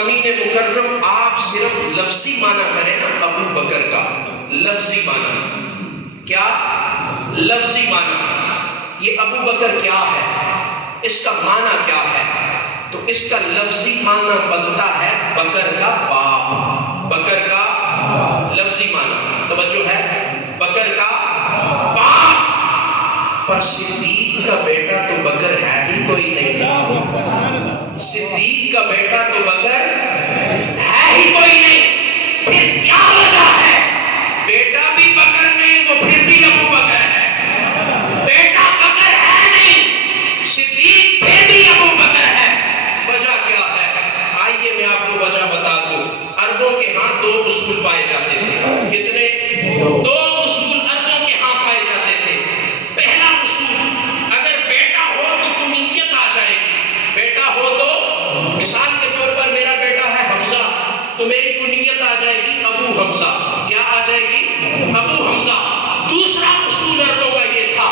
سامعین مکرم آپ صرف لفظی معنی کریں نا ابو بکر کا، لفظی معنی کیا؟ لفظی معنی یہ ابو بکر کیا ہے، اس کا معنی کیا ہے؟ تو اس کا لفظی معنی بنتا ہے بکر کا باپ، بکر کا لفظی معنی توجہ ہے، بکر کا باپ۔ پر صدیق کا بیٹا تو بکر ہے ہی کوئی نہیں، صدیق کا بیٹا تو بکر ہے ہی کوئی نہیں، پھر کیا وجہ ہے؟ بیٹا بھی بکر نہیں، وہ پھر بھی ابو بکر ہے، بیٹا بکر ہے نہیں، صدیق پھر بھی ابو بکر ہے۔ وجہ کیا ہے؟ آئیے میں آپ کو وجہ بتا دوں۔ عربوں کے ہاں دو اصول پائے جاتے تھے، کتنے؟ دو اصول عربوں کے ہاں پائے جاتے تھے۔ پہلا اصول، اگر بیٹا ہو تو کنیت آ جائے گی، بیٹا ہو تو مثال کے طور پر میرا بیٹا ہے حمزہ تو میری کنیت آ جائے گی ابو حمزہ، کیا آ جائے گی؟ ابو حمزہ۔ دوسرا اصول عربوں کا یہ تھا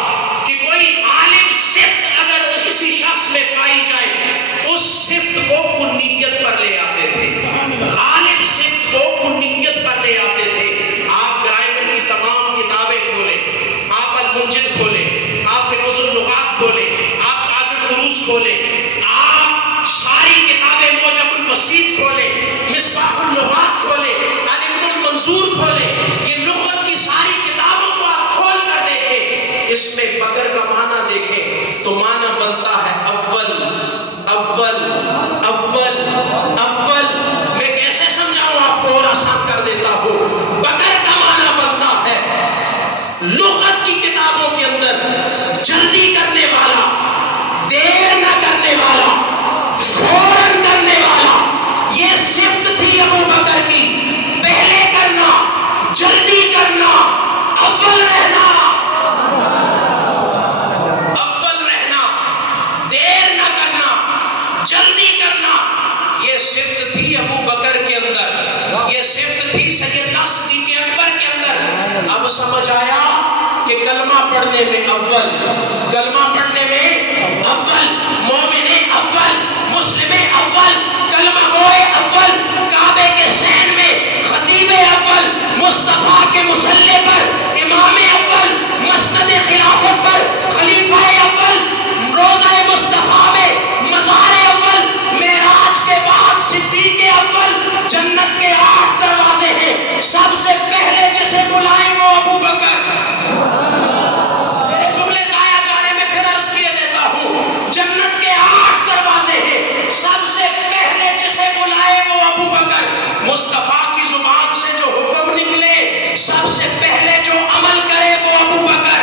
کہ کوئی عالم صفت اگر کسی شخص میں پائی جائے اس صفت کو کنیت پر لے آتے تھے، غالب صفت کو کنیت پر لے آتے تھے۔ آپ گرامر کی تمام کتابیں کھولیں، آپ المنجد کھولیں، آپ فیروز اللغات کھولیں، آپ تاج العروض کھولیں، آپ ساری کتابیں موجب الوسیط کھولیں، مصباح اللغات کھولیں، ابن المنظور کھولیں، یہ لغت کی ساری کتابوں کو آپ کھول کر دیکھیں، اس میں بکر کا معنی دیکھیں تو معنی بنتا ہے اول اول اول اول۔ میں کیسے سمجھاؤں آپ کو اور آسان کر دیتا ہوں۔ بکر کا معنی بنتا ہے لغت کی کتابوں کے اندر جلدی کرنے والا، دیر نہ کرنے والا، فوراً کرنے والا، یہ صفت تھی ابو بکر کی، پہلے کرنا، جلدی کرنا، اول رہنا، اول رہنا، دیر نہ کرنا، جلدی کرنا، یہ صفت تھی ابو بکر کے اندر، یہ صفت تھی سیدنا صدیق اکبر کے اندر۔ اب سمجھ آیا کہ کلمہ پڑھنے میں اول، کلمہ پڑھنے میں اول، مومن اول، مسلم اول، کلمہ گوئے اول، کعبے کے سین میں خطیب اول، مصطفیٰ کے مصلی پر امام اول، مسند خلافت پر خلیفہ اول، روضہ مصطفیٰ میں مزار اول، معراج کے بعد صدیق اول، جنت کے 8 دروازے ہیں، سب سے پہلے جسے بلائیں وہ ابو بکر۔ میرے جملے ضائع جانے میں پھر عرض کیے دیتا ہوں، جنت کے 8 دروازے ہیں، سب سے پہلے جسے بلائے وہ ابو بکر۔ مصطفیٰ کی زبان سے جو حکم نکلے سب سے پہلے جو عمل کرے وہ ابو بکر۔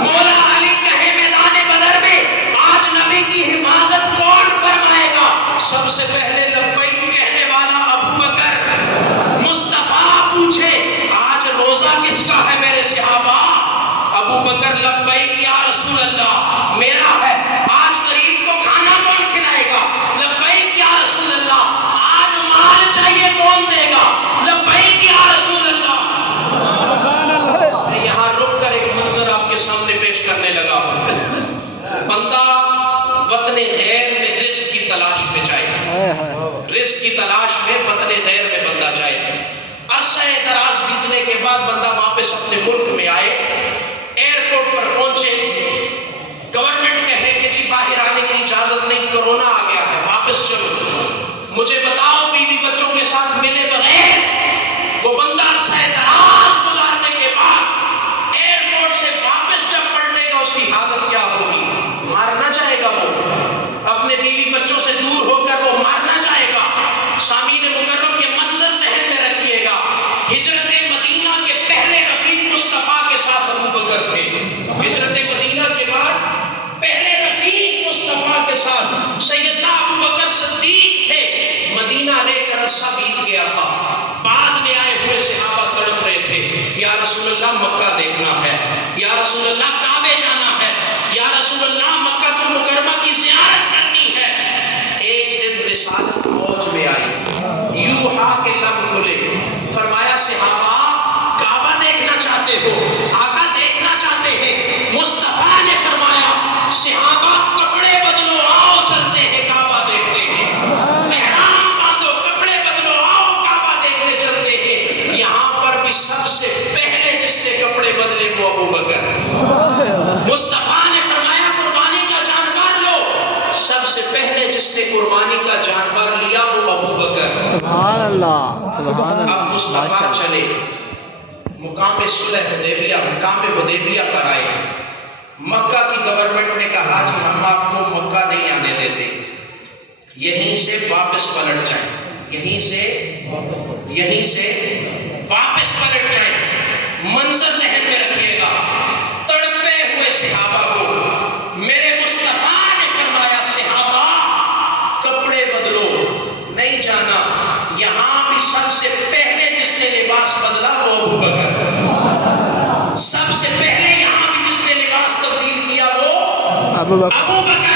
مولا علی کہے میدان بدر میں آج نبی کی حفاظت کون فرمائے گا؟ سب سے پہلے لبیک کہنے والا ابو بکر۔ مصطفیٰ پوچھے آج روزہ کس کا ہے میرے صحابہ؟ ابو بکر لبیک یا رسول اللہ میرا ہے۔ آج غریب کو کھانا کون کھلائے گا؟ لبیک یا رسول اللہ۔ آج مال چاہیے کون دے گا؟ لبیک یا رسول اللہ۔ میں یہاں رک کر ایک منظر آپ کے سامنے پیش کرنے لگا ہوں۔ بندہ وطن غیر میں رزق کی تلاش میں جائے، رزق کی تلاش میں وطن غیر میں بندہ جائے، عرصہ دراز بیتنے کے بعد بندہ واپس اپنے ملک میں آئے، ایئرپورٹ پر پہنچے، گورنمنٹ کہے کہ جی باہر آنے کی اجازت نہیں، کورونا آ گیا ہے، واپس چلو، مجھے بتاؤ بیوی بچوں کے ساتھ ملے بغیر وہ بندہ عرصہ دراز گزارنے کے بعد ایئرپورٹ سے واپس جب پلٹے گا اس کی حالت کیا ہوگی؟ مارنا چاہے گا، وہ اپنے بیوی بچوں سے دور ہو کر وہ مارنا چاہے گا۔ سامعین مکرم کے منظر ذہن میں رکھیے گا، ہجرت مدینہ کے پہلے رفیق مصطفیٰ کے ساتھ ابو بکر تھے، ہجرت مدینہ کے بعد پہلے رفیق مصطفیٰ کے ساتھ سیدنا ابو بکر صدیق تھے۔ مدینہ لے کر عرصہ بیت گیا تھا، بعد میں آئے ہوئے صحابہ تڑپ رہے تھے، یا رسول اللہ مکہ دیکھنا ہے، یا رسول اللہ کعبے جانا ہے، یا رسول اللہ مکہ المکرمہ کی زیارت کرنی ہے۔ ایک دن رسالت فوج میں آئی، یوحا کے لب کھلے، فرمایا صحابہ کعبہ دیکھنا چاہتے ہو؟ آقا دیکھنا چاہتے ہیں؟ مصطفیٰ نے فرمایا صحابہ کپڑے بدلو، آؤ چلتے ہیں کعبہ دیکھتے ہیں، احرام باندھ سے پہلے جس نے قربانی کا جانور لیا وہ ابو بکر. سبحان اللہ سبحان اب اللہ. مصطفیٰ چلے مقام صلح حدیبیہ پر آئے. مکہ کی گورنمنٹ نے کہا جی ہم آپ کو مکہ نہیں آنے دیتے، یہیں سے واپس پلٹ جائیں، یہیں سے واپس پلٹ جائیں. منظر ذہن میں رکھیے گا، تڑپے ہوئے صحابہ کو میرے مصطفیٰ نے فرمایا صحابہ کپڑے بدلو، نہیں جانا. یہاں بھی سب سے پہلے جس نے لباس بدلا وہ ابو بکر. سب سے پہلے یہاں بھی جس نے لباس تبدیل کیا وہ ابو بکر.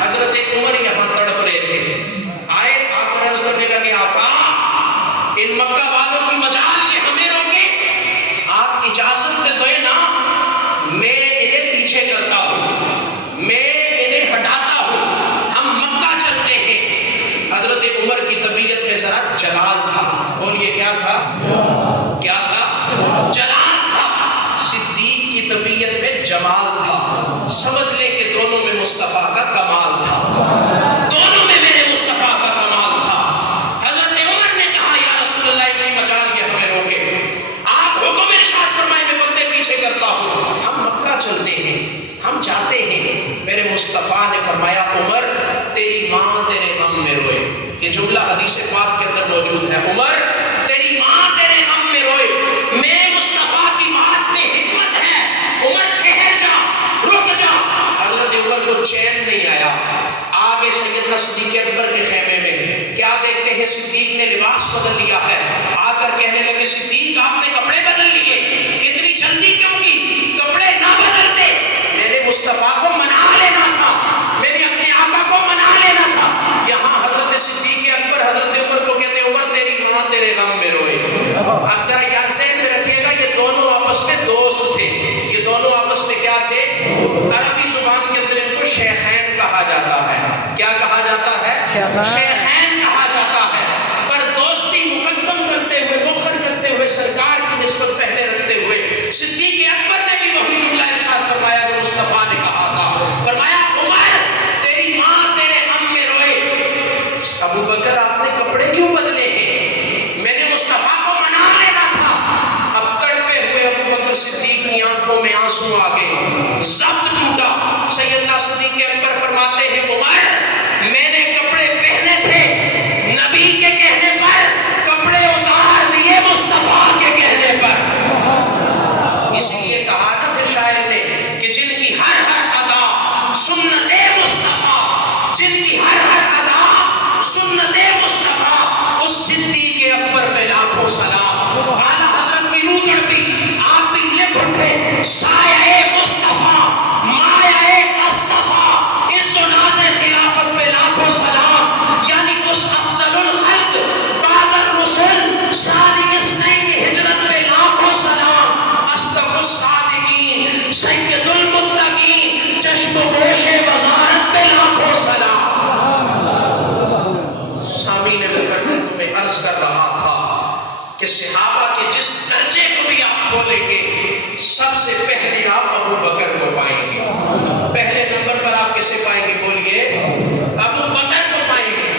حضرت عمر یہاں تڑپ رہے تھے، آئے آ کر عرض کرنے لگے آقا ان مکہ والوں کی مجال یہ ہمیں روکے، آپ اجازت دے دو نا، میں انہیں پیچھے کرتا ہوں، میں انہیں ہٹاتا ہوں، ہم مکہ چلتے ہیں. حضرت عمر کی طبیعت میں ذرا جلال تھا. بولیے کیا تھا؟ کیا تھا؟ جلال تھا. صدیق کی طبیعت میں جمال تھا. سمجھ لیں کہ دونوں میں مصطفیٰ کا کمال تھا، دونوں میں میرے مصطفیٰ کا کمال تھا. حضرت عمر نے کہا یا رسول اللہ اتنی مجال یہ ہمیں روکے، آپ حکم ارشاد فرمائیں میں بندے پیچھے کرتا ہوں، ہم مکہ چلتے ہیں، ہم جاتے ہیں. میرے مصطفیٰ نے فرمایا عمر تیری ماں تیرے غم میں روئے. یہ جملہ حدیث پاک کے اندر موجود ہے. عمر تیری ماں تیرے غم میں روئے. میں مصطفیٰ کی بات میں حکمت ہے، عمر ٹھہر جا، رک جا. حضرت عمر کو چین نہیں آیا. آگے سیدنا صدیق اکبر کے خیمے میں کیا دیکھتے ہیں صدیق نے لباس بدل لیا ہے. آ کر کہنے لگے صدیق آپ نے کپڑے بدل لیے، اتنی جلدی کیوں کی؟ کپڑے نہ بدلتے، میں نے مصطفیٰ کو منا لینا تھا، میں نے اپنے آقا کو منا لینا تھا. یہاں حضرت صدیق اکبر حضرت عمر کو کہتے عمر تیری ماں تیرے غم میں روئے. اب ذرا یہاں ذہن میں رکھیے گا یہ دونوں آپس میں دوست تھے. یہ دونوں آپس میں کیا تھے؟ عربی زبان کے اندر ان کو شیخین کہا جاتا ہے. کیا کہا جاتا ہے؟ شیخین کہا جاتا ہے. پر دوستی مقدم کرتے ہوئے، مؤخر کرتے ہوئے، سرکار کی نسبت پہلے رکھتے ہوئے صدیق اکبر نے بھی وہی جملہ ارشاد فرمایا جو مصطفیٰ نے کہا تھا. فرمایا عمر تیری ماں تیرے غم میں روئے. ابو بکر آپ نے کپڑے کیوں بدلے ہیں؟ میں نے مصطفیٰ کو منا لینا تھا. اب تڑپے ہوئے ابو بکر صدیق کی آنکھوں میں آنسو آ گئے، ضبط ٹوٹا. سیدنا صدیق اکبر فرماتے ہیں عمر میں نے کپڑے پہنے تھے نبی کے کہنے پر، کپڑے اتار دیے مصطفیٰ کے کہنے پر. اس لیے کہا نا پھر شاعر نے کہ جن کی ہر ہر ادا سنت مصطفیٰ، جن کی ہر ہر ادا سنت مصطفیٰ، اس صدیق اکبر پہ لاکھوں سلام. اعلیٰ حضرت کی روح تڑپی، آپ بھی لکھ اٹھے سایہ مصطفیٰ مایہ اصطفیٰ، عز و ناز خلافت پہ لاکھوں سلام. یعنی اس افضل الخلق بعد الرسل ثانی اثنین ہجرت پہ لاکھوں سلام. اصدق الصادقین سید المتقین چشم پوش وزارت پہ لاکھوں سلام. سامعین الکرام میں تمہیں عرض کر رہا تھا کہ صحابہ کے جس درجے کو بھی آپ بولیں گے سب سے پہلے آپ ابو بکر کو پائیں گے. پہلے نمبر پر آپ کسے پائیں گے؟ بولیے ابو بکر کو پائیں گے.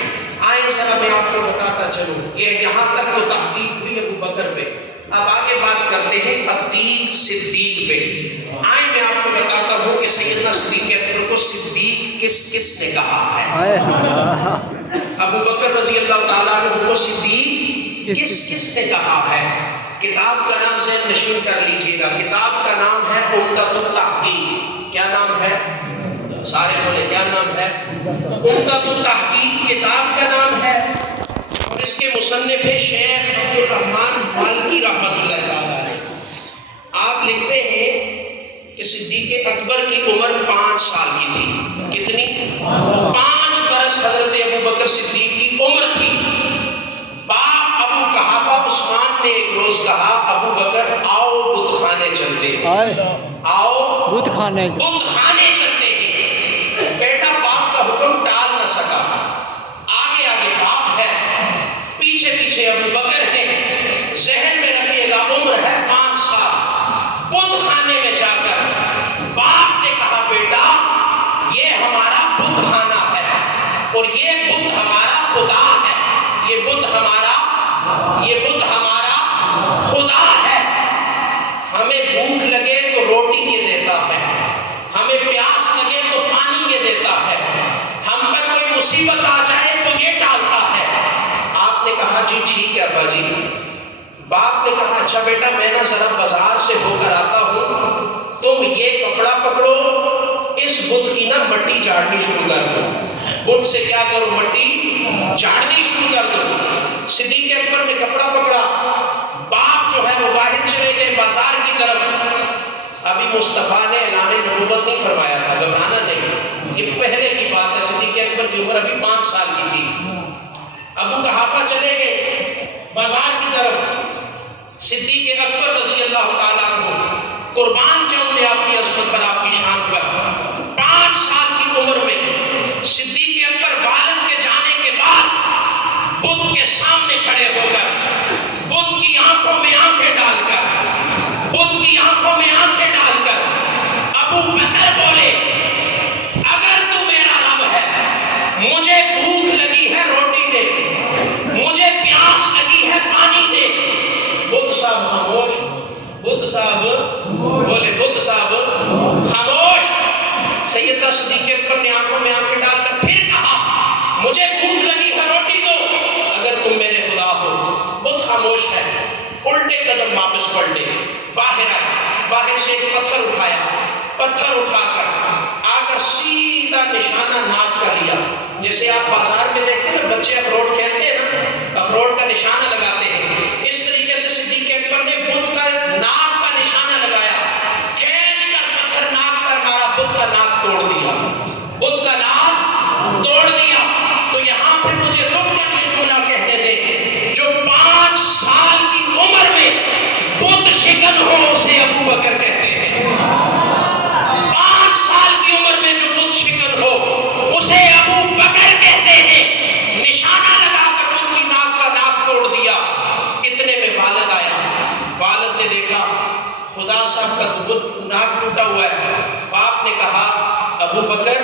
آئیں ذرا میں آپ کو بتاتا چلوں، یہ یہاں تک تو تحقیق ہوئی ابو بکر پہ. اب آگے بات کرتے ہیں عتیق صدیق پہ. آئیں میں آپ کو بتاتا ہوں کہ سیدنا صدیق اکبر کو صدیق کس نے کہا ہے. ابو بکر رضی اللہ تعالیٰ عنہ کو صدیق کس نے کہا ہے؟ کتاب کا نام ذہن نشین کر لیجئے گا. کتاب کا نام ہے عمدۃ التحقیق. کیا نام ہے؟ سارے بولے کیا نام ہے؟ عمدۃ التحقیق کتاب کا نام ہے. اور اس کے مصنف ہے شیخ عبد الرحمن مالکی رحمۃ اللہ تعالیٰ علیہ. آپ لکھتے ہیں کہ صدیق اکبر کی عمر 5 سال کی تھی. کتنی؟ 5 برس حضرت ابو بکر صدیق کی عمر تھی. باپ ابو قحافہ عثمان نے ایک روز کہا ابو بکر آؤ بت خانے چلتے ہیں، آؤ بت خانے چلتے ہیں. بیٹا باپ کا حکم ٹال نہ سکا. آگے آگے باپ ہے، پیچھے پیچھے ابو بکر ہے. ذہن میں رکھیے گا عمر ہے 5 سال. بت خانے میں جا کر باپ نے کہا بیٹا یہ ہمارا بت خانہ ہے، اور یہ بت ہمارا خدا ہے، یہ بت ہمارا خدا ہے۔ ہمیں بھوک لگے تو روٹی یہ دیتا ہے، ہمیں پیاس لگے تو پانی یہ دیتا ہے، ہم پر کوئی مصیبت آ جائے تو یہ ڈالتا ہے۔ آپ نے کہا جی ٹھیک ہے ابا جی۔ باپ نے کہا اچھا بیٹا میں نا ذرا بازار سے ہو کر آتا ہوں، تم یہ کپڑا پکڑو، اس بت کی نا مٹی جھاڑنی شروع کر دو۔ بت سے کیا کرو؟ مٹی جھاڑنی شروع کر دو۔ صدیق اکبر نے کپڑا پکڑا، باپ جو ہے وہ باہر چلے گئے بازار کی طرف۔ ابھی مصطفیٰ نے اعلان نبوت نہیں فرمایا تھا، گھبرانا نہیں، یہ پہلے کی بات ہے۔ صدیق اکبر کی عمر ابھی 5 سال کی تھی۔ ابو قحافہ چلے گئے بازار کی طرف۔ صدیق اکبر رضی اللہ تعالیٰ عنہ قربان جاؤں میں آپ کی عظمت پر، آپ کی شان پر، 5 سال کی عمر میں صدیق اکبر والد کے جانے کے بعد بت کے سامنے کھڑے ہو کر، بت کی آنکھوں میں آنکھیں ڈال کر، بت کی آنکھوں میں آنکھیں ڈال کر ابو بکر بولے اگر تو میرا رب ہے، مجھے بھوک لگی ہے روٹی دے، مجھے پیاس لگی ہے پانی دے۔ بت صاحب خاموش، بت صاحب بولے، بت صاحب خاموش۔ سیدنا صدیق اکبر نے آنکھوں میں آنکھیں ڈال کر پھر کہا مجھے بھوک لگی ہے روٹی دو اگر تم میرے خدا ہو۔ بت خاموش ہے، الٹے قدم واپس پلٹے، باہر آئے، باہر سے ایک پتھر اٹھایا، پتھر اٹھا کر سیدھا نشانہ ناک کا لیا۔ جیسے آپ بازار میں دیکھتے ہیں نا بچے اخروٹ کھیلتے ہیں نا، اخروٹ کا نشانہ لگاتے ہیں، اس طریقے سے صدیق اکبر نے بت کا ناک کا نشانہ لگایا، کھینچ کر پتھر ناک پر مارا، بت کا ناک توڑ دیا، بت کا ناک توڑ دیا۔ تو یہاں پہ مجھے رک کر یہ جملہ کہنے دیں، جو 5 سال کی عمر میں بت شکن ہو اسے ابو بکر کہتے ہیں۔ 5 سال کی عمر میں جو بت شکن ہو اسے ابو بکر کہتے ہیں۔ نشانہ لگا کر بت کی ناک کا ناک توڑ دیا۔ اتنے میں والد آیا، والد نے دیکھا خدا صاحب کا بت ناک ٹوٹا ہوا ہے۔ باپ نے کہا ابو بکر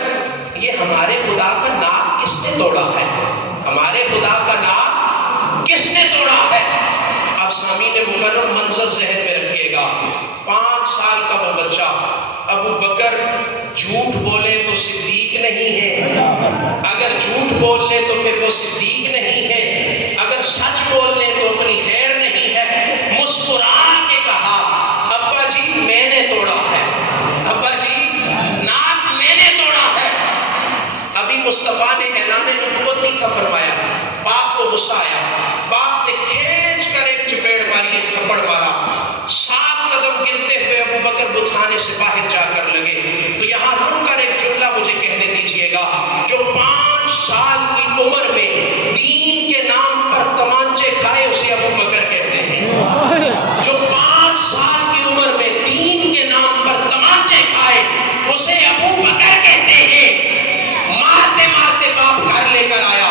یہ ہمارے خدا کا ناک کس نے توڑا ہے؟ ہمارے خدا کا ناک کس نے توڑا ہے؟ اب سامعین مکرم منظر ذہن میں رکھیے گا، 5 سال کا وہ بچہ، ابو بکر جھوٹ بولے تو صدیق نہیں ہے، اگر جھوٹ بول لے تو پھر وہ صدیق نہیں ہے، اگر سچ بول لے تو اپنی خیر نہیں ہے۔ مسکرا کے کہا ابا جی میں نے توڑا ہے، ابا جی ناک میں نے توڑا ہے۔ ابھی مصطفیٰ نے اعلان نبوت نہیں تھا فرمایا، باپ کو غصہ آیا، باپ نے کھینچ کر ایک چپیڑ ماری، ایک تھپڑ مارا۔ 7 قدم گرتے ہوئے ابو بکر بت خانے سے باہر جا کر لگے۔ تو یہاں رک کر ایک جملہ مجھے کہنے دیجئے گا، جو 5 سال کی عمر میں دین کے نام پر تمانچے کھائے اسے ابو بکر کہتے ہیں۔ جو 5 سال کی عمر میں دین کے نام پر تمانچے کھائے اسے ابو بکر کہتے ہیں۔ مارتے مارتے باپ گھر لے کر آیا،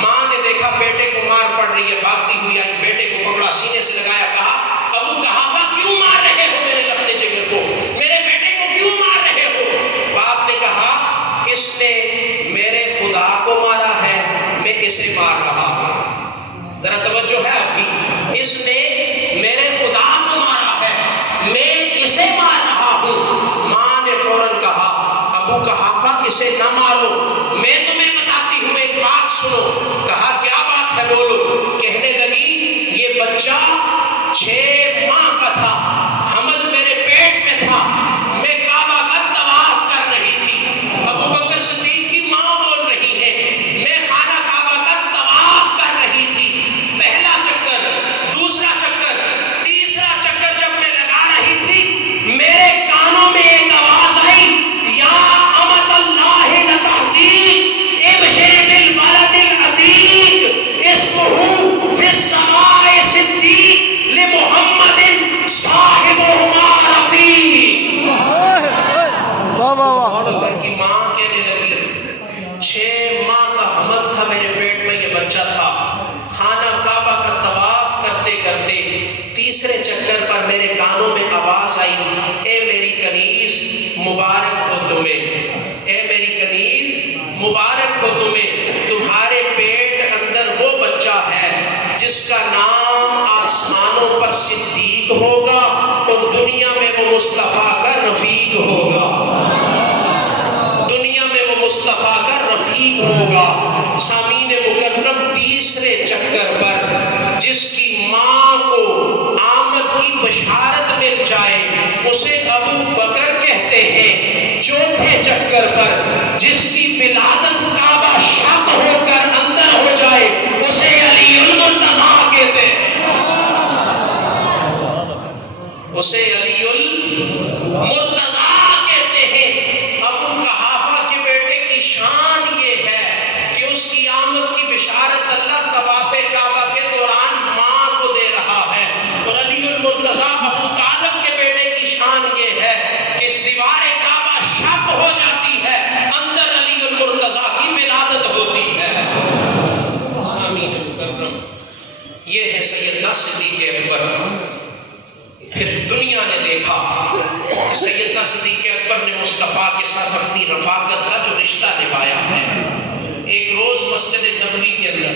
ماں نے دیکھا بیٹے کو مار پڑ رہی ہے، بھاگتی ہوئی آئی، بیٹے کو پکڑا، سینے سے لگایا، کہا ابو قحافہ کیوں مار رہے ہو میرے لقتے جگر کو، میرے بیٹے کو کیوں مار رہے ہو؟ باپ نے کہا اس نے میرے خدا کو مارا ہے، میں اسے مار رہا ہوں۔ ذرا توجہ ہے آپ کی، اس نے میرے خدا کو مارا ہے، میں اسے مار رہا ہوں۔ ماں نے فوراً کہا ابو قحافہ اسے نہ مارو، میں تمہیں بتاتی ہوں ایک بات سنو۔ کہا کیا بات ہے بولو۔ کہنے لگی یہ بچہ 6 ماہ کا تھا، حمل میرے پیٹ میں تھا، میں کعبہ کا طواف کر رہی تھی، ابو بکر صدیق کی ماں بول رہی ہے، میں خانہ کعبہ کا طواف کر رہی تھی، پہلا چکر، دوسرا چکر، تیسرا چکر جب میں لگا رہی تھی میرے کانوں میں ایک آواز آئی، یا امت اللہ لتحقیق ابشر بالولد العتیق اسمہ فی السماء صدیق لمحمد صاحبہما رفیق۔ واہ واہ واہ۔ اللہ کی ماں کہنے لگی 6 ماہ کا حمل تھا میرے پیٹ میں یہ بچہ تھا، خانہ کعبہ کا طواف کرتے کرتے تیسرے چکر پر میرے کانوں میں آواز آئی، اے میری کنیز مبارک ہو تمہیں، اے میری کنیز مبارک رکھو تمہیں، تمہارے پیٹ اندر وہ بچہ ہے جس کا نام آسمانوں پر صدیق ہوگا اور دنیا میں وہ مصطفیٰ کا رفیق ہوگا، دنیا میں وہ مصطفیٰ کا رفیق ہوگا۔ سامعین مکرم، تیسرے چکر پر جس کی ماں کو آمد کی بشارت مل جائے اسے ابو بکر کہتے ہیں۔ چوتھے چکر پر جس کی ولادت کعبہ شک ہو کر اندر ہو جائے اسے علی المرتضیٰ کہتے ہیں، اسے علی المرتضیٰ کہتے ہیں۔ ابو قحافہ کے بیٹے کی شان یہ ہے کہ اس کی آمد کی بشارت اللہ طواف کعبہ کے دوران ماں کو دے رہا ہے، اور علی المرتضیٰ ابو طالب کے بیٹے کی شان یہ ہے کہ اس دیوار کعبہ شک ہو جاتی ہے، اندر علی المرتضیٰ کی ولادت ہوتی ہے۔ سامعین مکرم، یہ ہے سیدنا صدیق اکبر۔ پھر دنیا نے دیکھا سیدنا صدیق اکبر نے مصطفیٰ کے ساتھ اپنی رفاقت کا جو رشتہ نبھایا ہے۔ ایک روز مسجد نبوی کے اندر،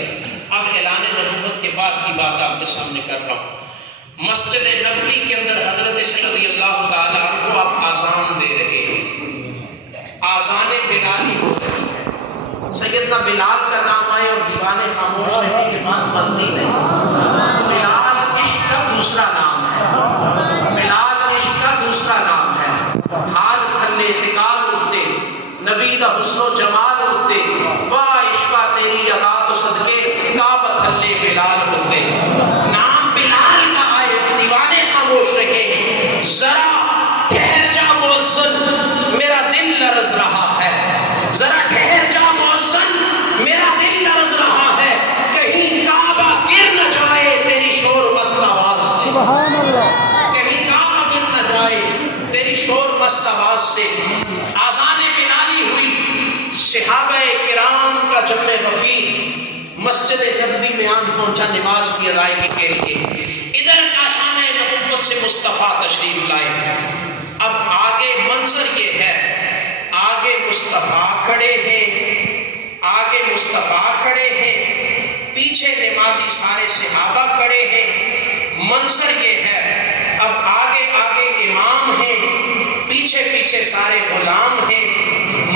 اب اعلان نبوت کے بعد کی بات آپ کے سامنے کر رہا ہوں، مسجد نبوی کے اندر حضرت سید رضی اللہ تعالیٰ عنہ کو آپ آذان دے رہے ہیں، آذان بلالی ہو رہی ہے۔ سیدنا بلال کا نام آئے اور دیوانے خاموش رہے، یہ بات بنتی نہیں۔ بلال عشق کا دوسرا نام ہے، بلال عشق کا دوسرا نام ہے۔ حال تھلے اتقال اٹھتے، نبی دا حسن و جمال اٹھتے، واہ عشقہ تیری ادا تو صدقے کعبہ تھلے بلال اٹھتے۔ نام بلال کا آئے، دیوانے خاموش رہے۔ ذرا ٹھہر جا مؤذن، میرا دل لرز رہا ہے، ذرا ٹھہر جا مؤذن، میرا دل لرز رہا ہے، کہیں کعبہ گر نہ جائے تیری شور مست آواز سے، سبحان اللہ، کہیں کعبہ گر نہ جائے تیری شور مست آواز سے۔ آذان بلالی ہوئی، صحابہ کرام کا جمع وفیر مسجد نبوی میں آن پہنچا نماز کی ادائیگی کے لیے۔ ادھر کاشانہ نبوت سے مصطفیٰ تشریف لائے۔ اب آگے منظر یہ ہے، آگے مصطفیٰ کھڑے ہیں، آگے مصطفیٰ کھڑے ہیں، پیچھے نمازی سارے صحابہ کھڑے ہیں۔ منظر یہ ہے، اب آگے آگے امام ہیں، پیچھے پیچھے سارے غلام ہیں۔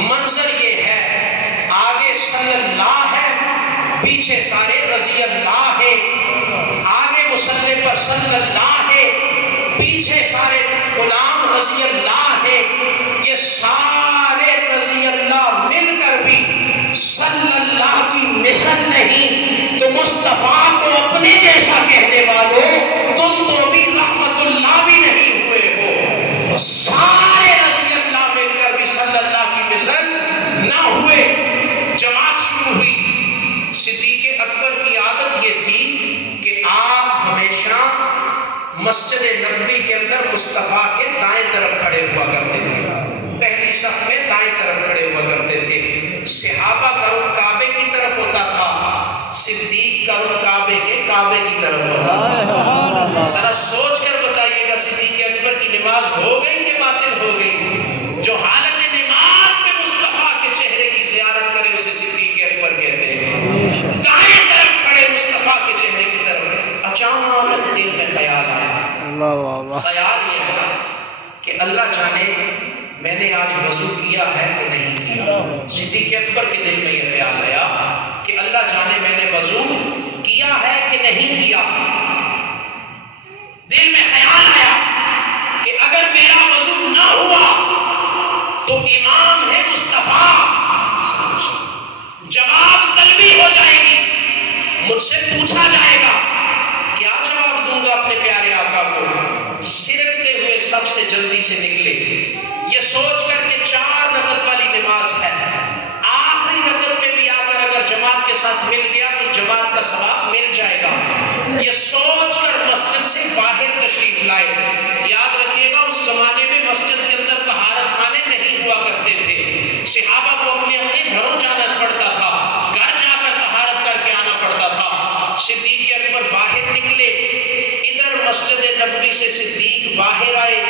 منظر یہ ہے، آگے صلی اللہ ہے، پیچھے سارے رضی اللہ ہے، آگے مصلی پر صلی اللہ ہے، پیچھے سارے غلام رضی اللہ ہے۔ یہ سارے رضی اللہ مل کر بھی صلی اللہ کی مثل نہیں، تو مصطفیٰ کو اپنے جیسا کہنے والوں تم تو بھی رحمت اللہ بھی نہیں ہوئے ہو۔ سارے رضی اللہ مل کر بھی صلی اللہ کی مثل نہ ہوئے۔ جماعت شروع ہوئی۔ صدیق اکبر کی عادت یہ تھی کہ آپ ہمیشہ مسجد نبوی کے اندر مصطفیٰ کے دائیں طرف کھڑے ہوا کرتے تھے، پہلی صف میں دائیں طرف کھڑے ہوا کرتے تھے۔ صحابہ کا رخ کعبے کی طرف ہوتا تھا، صدیق کا رخ کعبے کی طرف ہوتا تھا۔ ذرا سوچ کر بتائیے گا، صدیق اکبر کی نماز ہو گئی کہ باطل ہو گئی؟ جو حالت نماز میں مصطفیٰ کے چہرے کی زیارت کرے اسے صدیق اکبر کہتے ہیں۔ دائیں طرف کھڑے مصطفیٰ کے چہرے کی طرف، اچانک دل میں خیال آیا۔ خیال یہ آیا کہ اللہ جانے میں نے آج وضو کیا ہے کہ نہیں کیا۔ صدیق اکبر کے دل میں یہ خیال آیا کہ اللہ جانے میں نے وضو کیا ہے کہ نہیں کیا۔ دل میں خیال آیا کہ اگر میرا وضو نہ ہوا تو امام ہے مصطفیٰ، جواب طلبی ہو جائے گی، مجھ سے پوچھا جائے گا، کیا جواب دوں گا اپنے پیارے آقا کو؟ سرکتے ہوئے سب سے جلدی سے نکلے، یہ سوچ کر کہ 4 رکعت والی نماز ہے، آخری رکعت میں بھی آ کر اگر جماعت کے ساتھ مل گیا تو جماعت کا ثواب مل جائے گا، یہ سوچ کر مسجد سے باہر تشریف لائے۔ یاد رکھیے گا اس زمانے میں مسجد کے اندر طہارت خانے نہیں ہوا کرتے تھے، صحابہ کو اپنے اپنے گھروں جانا پڑتا تھا، گھر جا کر طہارت کر کے آنا پڑتا تھا۔ صدیق اکبر باہر نکلے، ادھر مسجد نبوی سے صدیق باہر آئے،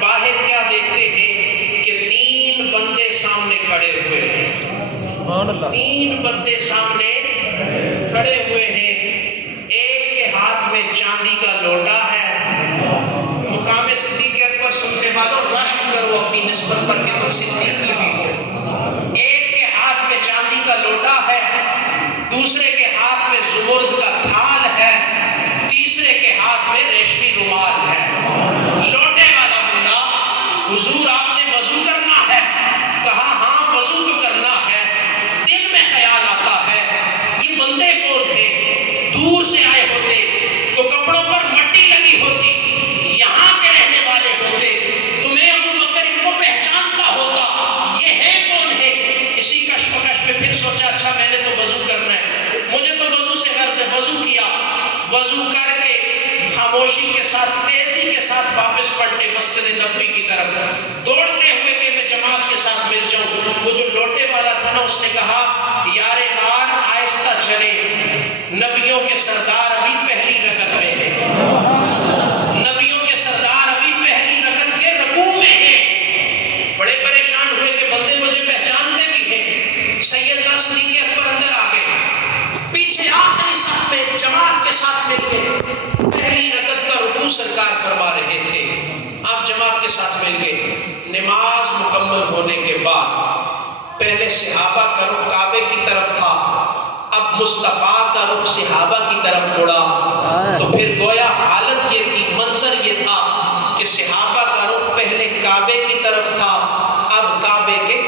باہر کیا دیکھتے ہیں کہ 3 بندے سامنے کھڑے ہوئے ہیں۔ سبحان اللہ. تین بندے سامنے کھڑے ہوئے ہیں. ایک کے ہاتھ میں چاندی کا لوٹا ہے. مقام صدیق اکبر سننے والوں رشک کرو اپنی نسبت پر کہ تم صدیق نبی ہو. ایک کے ہاتھ میں چاندی کا لوٹا ہے, دوسرے کے ہاتھ میں زمرد کا تھال ہے, تیسرے کے ہاتھ میں ریشمی رومال ہے. لوٹے والا بولا حضور آپ نے وضو کرنا ہے. کہا ہاں وضو تو کرنا ہے. دل میں خیال آتا ہے یہ بندے کون ہیں؟ دور سے آئے ہوتے تو کپڑوں پر مٹی لگی ہوتی, یہاں کے رہنے والے ہوتے تو میں ابو بکر ان کو پہچانتا ہوتا. یہ ہے کون ہے؟ اسی کشمکش میں پھر سوچا اچھا میں نے تو وضو کرنا ہے, مجھے تو وضو سے غرض ہے. وضو کیا, وضو کر کے خاموشی کے ساتھ تیزی کے ساتھ واپس پلٹے مسجد نبوی کی طرف, دوڑتے ہوئے کہ میں جماعت کے ساتھ مل جاؤں. وہ جو لوٹے والا تھا نا اس نے کہا یار غار آہستہ چلے, نبیوں کے سردار ابھی پہلی رکعت میں ہیں, نبیوں کے سردار ابھی پہلی رکعت کے رکوع میں ہیں. بڑے پریشان ہوئے کہ بندے مجھے پہچانتے بھی ہیں. سیدنا صدیق اکبر اندر آ گئے, پیچھے آخری صف میں جماعت کے ساتھ مل گئے. پہلی رکعت کا رکوع سرکار فرما رہے تھے, آپ جماعت کے ساتھ مل گئے. نماز مکمل ہونے کے بعد پہلے صحابہ کا رخ کعبے کی طرف تھا, اب مصطفیٰ کا رخ صحابہ کی طرف مڑا. تو پھر گویا حالت یہ تھی, منظر یہ تھا کہ صحابہ کا رخ پہلے کعبے کی طرف تھا, اب کعبے کی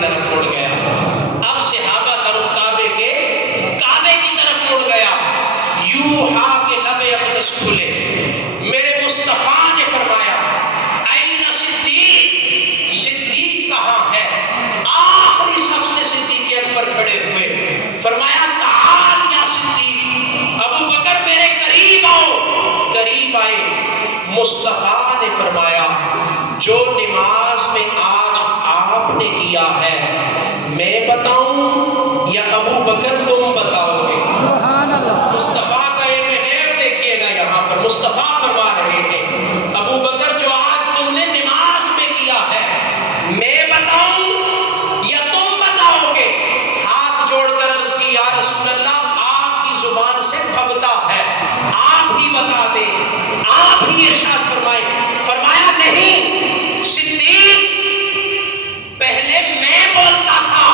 طرف مڑ گیا. اب صحابہ کا رخ کعبے کی طرف مڑ گیا. یوحا کے لب اقدس کھلے, میرے مصطفیٰ نے فرمایا این صدیق, صدیق کہاں ہے؟ آخری صف سے صدیق اکبر کھڑے ہوئے, فرمایا تعال یا صدیق, ابو بکر میرے قریب آؤ. قریب آئے. مصطفیٰ نے فرمایا جو نماز میں آج آپ نے کیا ہے میں بتاؤں یا ابو بکر تم بتاؤ گے؟ مصطفیٰ کا ایک ہے, دیکھیے گا یہاں پر مصطفیٰ فرما رہے ہیں ابو بکر جو آج تم نے نماز میں کیا ہے میں بتاؤں یا تم بتاؤ گے؟ ہاتھ جوڑ کر عرض کی یا رسول اللہ آپ کی زبان سے پھبتا ہے, آپ ہی بتا دیں, آپ ہی ارشاد فرمائیں. فرمایا نہیں صدیق, پہلے میں بولتا تھا,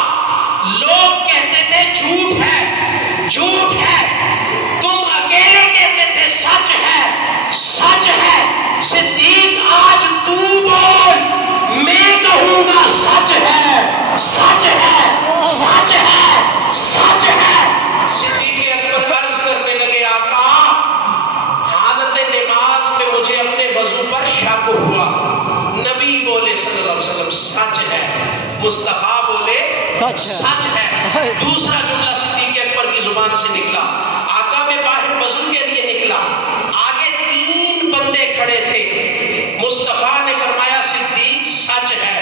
لوگ کہتے تھے جھوٹ ہے جھوٹ ہے, تم اکیلے کہتے تھے سچ ہے سچ ہے. صدیق آج تو بول, میں کہوں گا سچ ہے سچ ہے سچ ہے سچ ہے. صدیق اکبر عرض کرنے لگے آقا حالت نماز میں مجھے اپنے وضو پر شک ہوا. نبی بولے صلی اللہ علیہ وسلم سچ ہے, مصطفیٰ بولے سچ ہے. دوسرا جملہ صدیق اکبر کی زبان سے نکلا, آقا میں باہر وضو کے لیے نکلا, آگے تین بندے کھڑے تھے. مصطفیٰ نے فرمایا صدیق سچ ہے.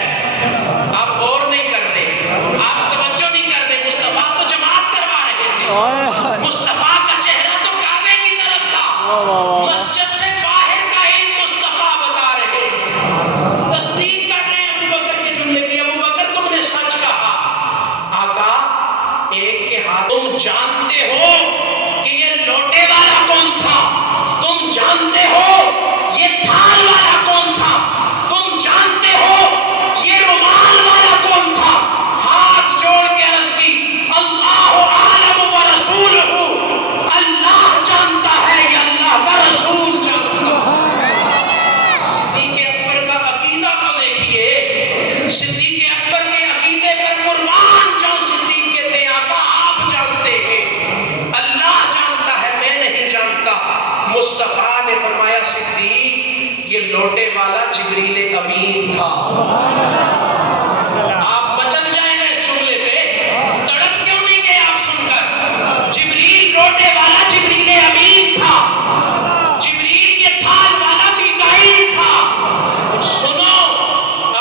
آپ اور نہیں کر رہے, آپ توجہ نہیں کر رہے, مصطفیٰ تو جماعت کروا رہے تھے, مصطفیٰ کا چہرہ تو کعبے کی طرف تھا, مسجد سے باہر کا علم مصطفیٰ بتا رہے, تصدیق کر رہے ہیں ابو بکر کے جملے کی. ابو بکر تم نے سچ کہا. آقا ایک کے ہاتھ, تم جانتے ہو کہ یہ لوٹے والا کون تھا, تم جانتے ہو یہ تھال والا کون تھا, تم جانتے ہو یہ رومال والا کون تھا. ہاتھ جوڑ کے عرض کی اللہ عالم و رسولہ, اللہ جانتا ہے یا اللہ کا رسول جانتا ہے. صدیق اکبر کا عقیدہ کو دیکھیے, صدیق اکبر کے عقیدے پر قربان جاؤ. صدیق کہتے ہیں آقا آپ جانتے ہیں, اللہ جانتا ہے, میں نہیں جانتا. مصطفیٰ نے فرمایا صدیق یہ لوٹے والا جبریل امین تھا. آپ مچل جائیں گے اس جملے پہ, تڑپ کیوں نہیں گئے آپ سن کر؟ جبریل لوٹے والا جبریل امین تھا, جبریل یہ تھال والا میکائیل تھا. سنو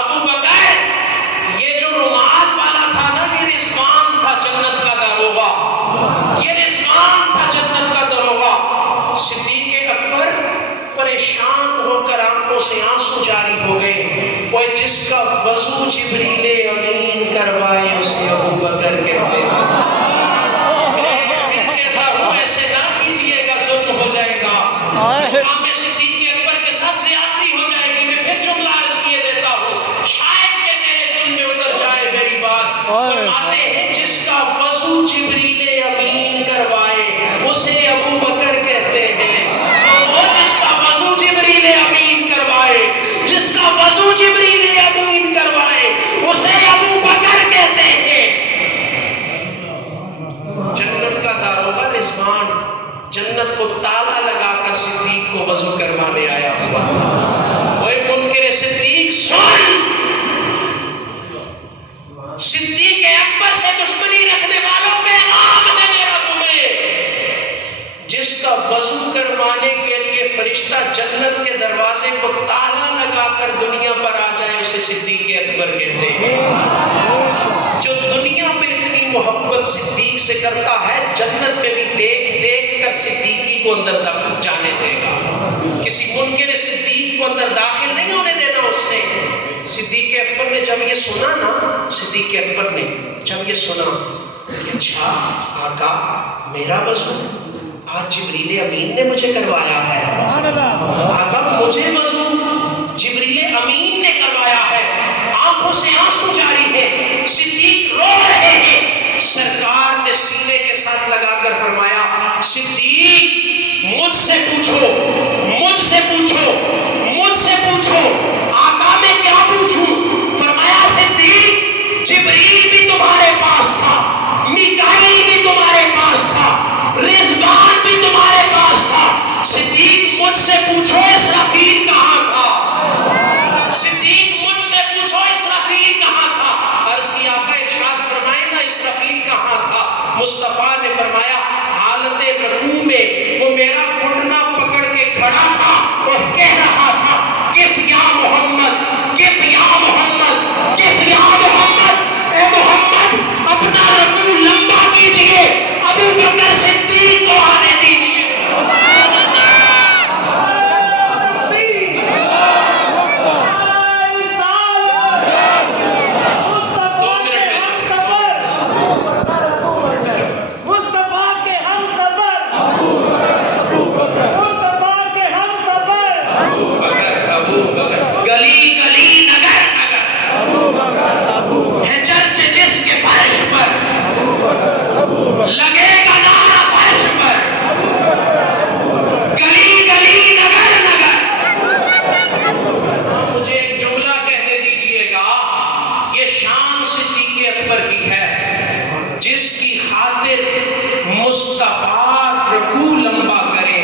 ابو بکر یہ جو رومال والا تھا نا یہ رضوان تھا جنت کا داروغہ, یہ رضوان تھا جنت کا داروغہ. صدیق اکبر پریشان ہو کر آنکھوں سے آنسو جاری ہو گئے. وہ جس کا وضو جبریل امین کروائے اسے ابو بکر کہتے ہیں۔ پھر کہتا ہوں ایسے نہ کیجئے گا، ظلم ہو جائے گا، مقام صدیق اکبر کے ساتھ زیادتی ہو جائے گی۔ میں پھر جملہ عرض کیے دیتا ہوں، شاید کہ میرے دل میں اتر جائے میری بات۔ فرماتے ہیں جس کا وضو جبریل امین کروائے اسے ابو بکر کہتے ہیں۔ وہ جس کا وضو جبریل امین کروائے، جس کا وضو جبریل امین کروائے اسے ابو بکر کہتے ہیں۔ جنت کا داروغہ رضوان جنت کو تالا لگا کر صدیق کو وضو کروانے آیا ہوا تھا۔ وہ منکر صدیق سن، صدیق اکبر سے دشمنی رکھنے والوں پیغام ہے میرا تمہیں، جس کا وضو کروانے کے لیے فرشتہ جنت کے دروازے کو تالا لگا کر دنیا پر آ جائے اسے صدیق اکبر کہتے ہیں۔ جو دنیا پہ اتنی محبت صدیق سے کرتا ہے، جنت میں بھی دیکھ دیکھ کر صدیقی کو اندر جانے دے گا۔ کسی منکر صدیق کو اندر داخل نہیں ہونے دینا اس نے۔ صدیق اکبر نے جب یہ سنا نا، صدیق اکبر نے جب یہ سنا کہ اچھا آقا میرا وضو آج جبریل امین نے مجھے کروایا ہے، آقا مجھے وضو جبریل امین نے کروایا ہے، آنکھوں سے آنسو جاری ہے، صدیق رو رہے ہیں۔ سرکار نے سینے کے ساتھ لگا کر فرمایا صدیق مجھ سے پوچھو، مجھ سے پوچھو، مجھ سے پوچھو۔ آقا میں کیا پوچھوں؟ فرمایا صدیق جبریل بھی تمہارے پاس تھا، میکائیل بھی تمہارے پاس تھا، رضوان بھی تمہارے پاس تھا، صدیق مجھ سے پوچھو اسرافیل کہاں تھا؟ صدیق مجھ سے پوچھو اسرافیل کہاں تھا؟ عرض کی آقا ارشاد فرمائے نا اسرافیل کہاں تھا؟ مصطفیٰ نے فرمایا حالت رکوع میں وہ میرا گھٹنا پکڑ کے کھڑا تھا اور کہہ رہا تھا کف یا محمد، کف یا محمد، کف یا محمد، اے محمد اپنا رکوع لمبا کیجئے، ابو بکر صدیق کو آنے دیجئے۔ لگے گا نعرہ فرش پر، گلی گلی نگر نگر۔ مجھے ایک جملہ کہنے دیجئے گا، یہ شان صدیق اکبر کی ہے، جس کی خاطر مصطفیٰ رکوع لمبا کرے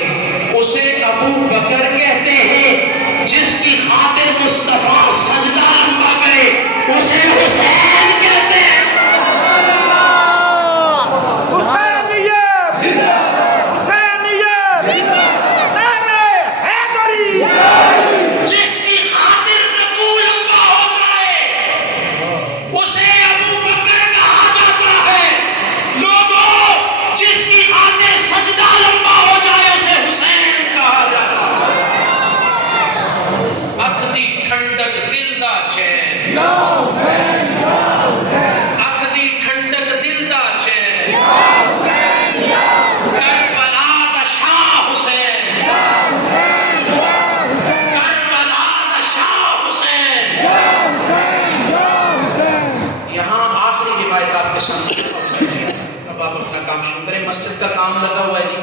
اسے ابو بکر کہتے ہیں، جس کی خاطر مصطفیٰ سجدہ لمبا کرے اسے حسین کہتے ہیں۔ جس کی خاطر رکوع لمبا ہو جائے اسے ابو بکر کہا جاتا ہے۔ لوگوں جس کی خاطر سجدہ لمبا ہو جائے اسے حسین کہا جاتا ہے۔ اکھ دی ٹھنڈک دل دا چین، اکھ دی ٹھنڈک دل دا چین، کربلا دا شاہ حسین، کربلا دا شاہ حسین۔ یہاں آخری روایت آپ کے سامنے، اب آپ اپنا کام شروع کریں۔ مسجد کا کام لگا ہوا ہے جی،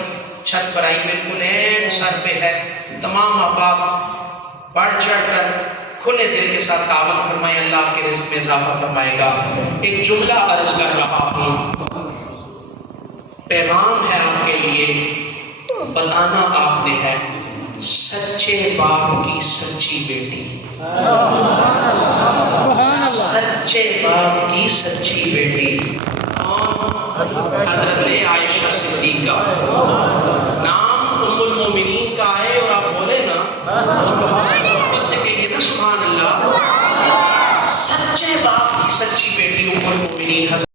چھت پر آئی بالکل این سر پہ ہے۔ تمام احباب بڑھ چڑھ کر کھلے دل کے ساتھ تعاون فرمائیں، اللہ آپ کے رزق میں اضافہ فرمائے گا۔ ایک جملہ عرض کر رہا ہوں، پیغام ہے آپ کے لیے، بتانا آپ نے ہے، سچے باپ کی سچی بیٹی، سچے باپ کی سچی بیٹی، حضرت عائشہ صدیقہ